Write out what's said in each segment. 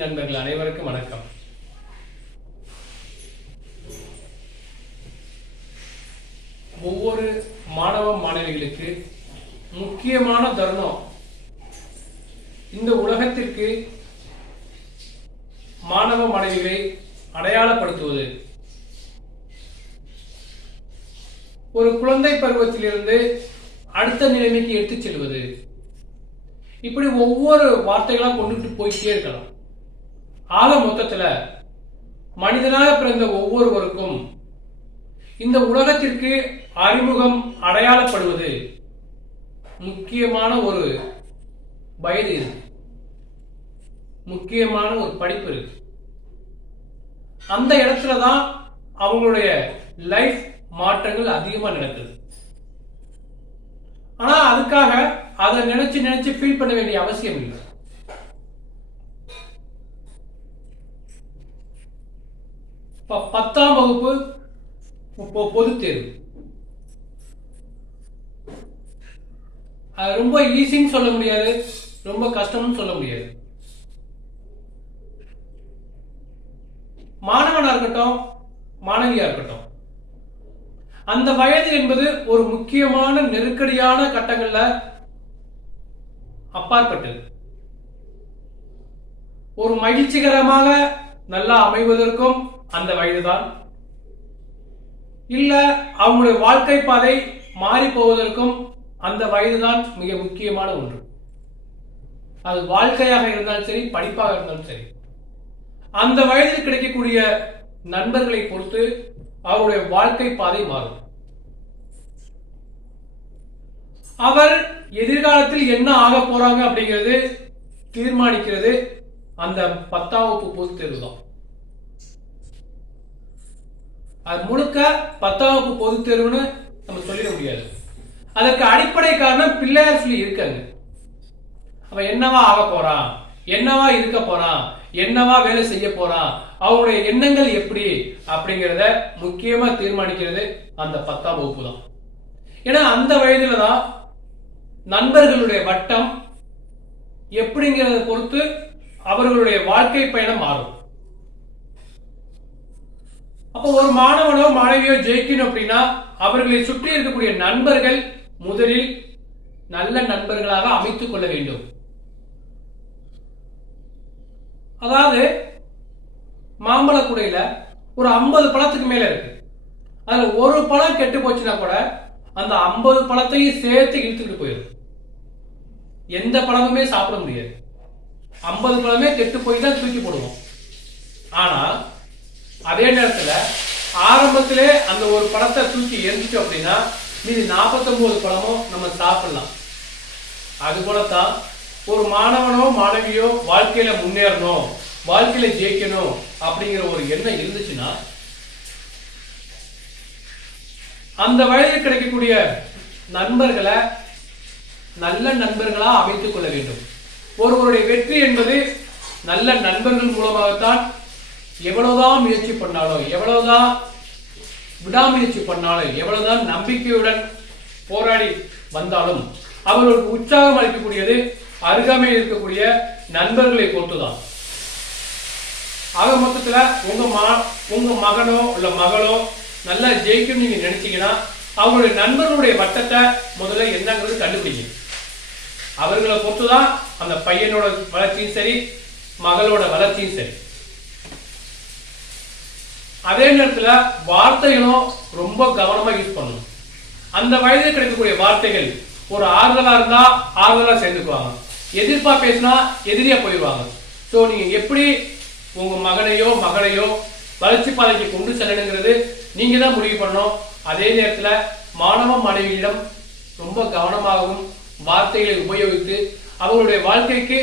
நண்பர்கள் அனைவருக்கும் வணக்கம். ஒவ்வொரு மாணவ மாணவிகளுக்கு முக்கியமான தருணம் இந்த உலகத்திற்கு மாணவ மாணவிகளை அடையாளப்படுத்துவது. ஒரு குழந்தை பருவத்திலிருந்து அடுத்த நிலைமைக்கு எடுத்துச் செல்வது. இப்படி ஒவ்வொரு வார்த்தைகளா கொண்டுட்டு போயிட்டே இருக்கலாம். ஆக மொத்தத்துல மனிதனாக பிறந்த ஒவ்வொருவருக்கும் இந்த உலகத்திற்கு அறிமுகம் அடையாளப்படுவது முக்கியமான ஒரு வயது இருக்கு முக்கியமான ஒரு படிப்பு இருக்கு. அந்த இடத்துல தான் அவங்களுடைய லைஃப் மாற்றங்கள் அதிகமாக நடக்குது. ஆனால் அதுக்காக அதை நினைச்சு நினைச்சு ஃபீல் பண்ண வேண்டிய அவசியம் இல்லை. பத்தாம் வகுப்பு இப்போ பொதுத் தேர்வு. அது ரொம்ப ஈஸின்னு சொல்ல முடியாது. ரொம்ப கஷ்டம்னு சொல்ல முடியாது. மாணவனா இருக்கட்டும் மாணவியா இருக்கட்டும் அந்த வயது என்பது ஒரு முக்கியமான நெருக்கடியான கட்டங்கள்ல அப்பாற்பட்டது. ஒரு மகிழ்ச்சிகரமாக நல்லா அமைவதற்கும் அந்த வயதுதான். இல்ல அவங்களுடைய வாழ்க்கை பாதை மாறி போவதற்கும் அந்த வயதுதான் மிக முக்கியமான ஒன்று. அது வாழ்க்கையாக இருந்தாலும் சரி படிப்பாக இருந்தாலும் சரி. அந்த வயதில் கிடைக்கக்கூடிய நண்பர்களை பொறுத்து அவருடைய வாழ்க்கை பாதை மாறும். அவர் எதிர்காலத்தில் என்ன ஆக போறாங்க அப்படிங்கிறது தீர்மானிக்கிறது அந்த பத்தாம் வகுப்பு பொது தேர்வு தான் அது முழுக்க பத்தாம் வகுப்பு பொதுத் தேர்வுன்னு நம்ம சொல்லிட முடியாது. அதற்கு அடிப்படை காரணம் பிள்ளையார் சொல்லி இருக்காங்க. அவன் என்னவா ஆக போறான்? என்னவா இருக்க போறான்? என்னவா வேலை செய்ய போறான்? அவனுடைய எண்ணங்கள் எப்படி? அப்படிங்கிறத முக்கியமா தீர்மானிக்கிறது அந்த பத்தாம் வகுப்பு தான். ஏன்னா அந்த வயதுல தான் நண்பர்களுடைய வட்டம் எப்படிங்கிறத பொறுத்து அவர்களுடைய வாழ்க்கை பயணம் மாறும். அப்போ ஒரு மாணவனோ மாணவியோ ஜெயிக்கணும் அப்படின்னா அவர்களை சுற்றி இருக்கக்கூடிய நண்பர்கள் முதலில் நல்ல நண்பர்களாக அமைத்துக் கொள்ள வேண்டும். அதாவது மாம்பழ குடையில ஒரு ஐம்பது பழத்துக்கு மேல இருக்கு. அதுல ஒரு பழம் கெட்டு போச்சுன்னா கூட அந்த ஐம்பது பழத்தையும் சேர்த்து இழுத்துக்கிட்டு போயிடும். எந்த பழமுமே சாப்பிட முடியாது. ஐம்பது பழமே கெட்டு போய் தான் தூக்கி போடுவோம். ஆனா அதே நேரத்தில் ஆரம்பத்திலே அந்த ஒரு பழத்தை தூக்கி எரிஞ்சிட்டோம் அப்படின்னா மீதி நாற்பத்தொன்பது பழமும் நம்ம சாப்பிடலாம். அதுபோல தான் ஒரு மாணவனோ மாணவியோ வாழ்க்கையில் முன்னேறணும் வாழ்க்கையில் ஜெயிக்கணும் அப்படிங்கிற ஒரு எண்ணம் இருந்துச்சுன்னா அந்த வயதில் கிடைக்கக்கூடிய நண்பர்களை நல்ல நண்பர்களாக அமைத்துக் கொள்ள வேண்டும். ஒருவருடைய வெற்றி என்பது நல்ல நண்பர்கள் மூலமாகத்தான் எவ்வளவுதான் முயற்சி பண்ணாலும் எவ்வளவுதான் விடாமுயற்சி பண்ணாலும் எவ்வளவுதான் நம்பிக்கையுடன் போராடி வந்தாலும் அவர்களுக்கு உற்சாகம் அளிக்கக்கூடியது அருகாமையில் இருக்கக்கூடிய நண்பர்களை பொறுத்துதான். ஆக மொத்தத்தில் உங்க மா உங்க மகனோ இல்ல மகளோ நல்லா ஜெயிக்கும் நீங்க நினைச்சீங்கன்னா அவங்களுடைய நண்பர்களுடைய வட்டத்தை முதல்ல என்னங்கிறது கண்டுபிடிங்க. அவர்களை பொறுத்துதான் அந்த பையனோட வளர்ச்சியும் சரி மகளோட வளர்ச்சியும் சரி. அதே நேரத்தில் வார்த்தைகளும் ரொம்ப கவனமாக யூஸ் பண்ணணும். அந்த வயதில் கிடைக்கக்கூடிய வார்த்தைகள் ஒரு ஆறுதலாக இருந்தால் ஆறுதலாக சேர்ந்துக்குவாங்க. எதிர்ப்பா பேசினா எதிரியாக போயிடுவாங்க. ஸோ நீங்கள் எப்படி உங்கள் மகனையோ மகளையோ வளர்ச்சி பாதைக்கு கொண்டு செல்லணுங்கிறது நீங்கள் தான் முடிவு பண்ணணும். அதே நேரத்தில் மாணவ மாணவியிடம் ரொம்ப கவனமாகவும் வார்த்தைகளை உபயோகித்து அவர்களுடைய வாழ்க்கைக்கு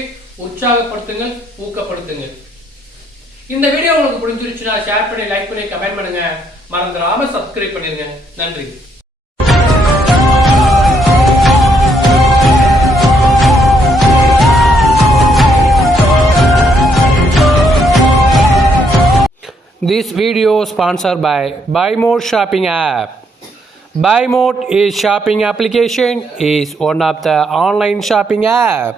உற்சாகப்படுத்துங்கள் ஊக்கப்படுத்துங்கள். இந்த வீடியோ உங்களுக்கு பிடிச்சிருச்சுன்னா ஷேர் பண்ணி லைக் பண்ணி கமெண்ட் பண்ணுங்க மறந்துடாம சப்ஸ்கிரைப் பண்ணிருங்க நன்றி This video sponsored by Buy More Shopping app. Buy More is shopping application is one of the online shopping app.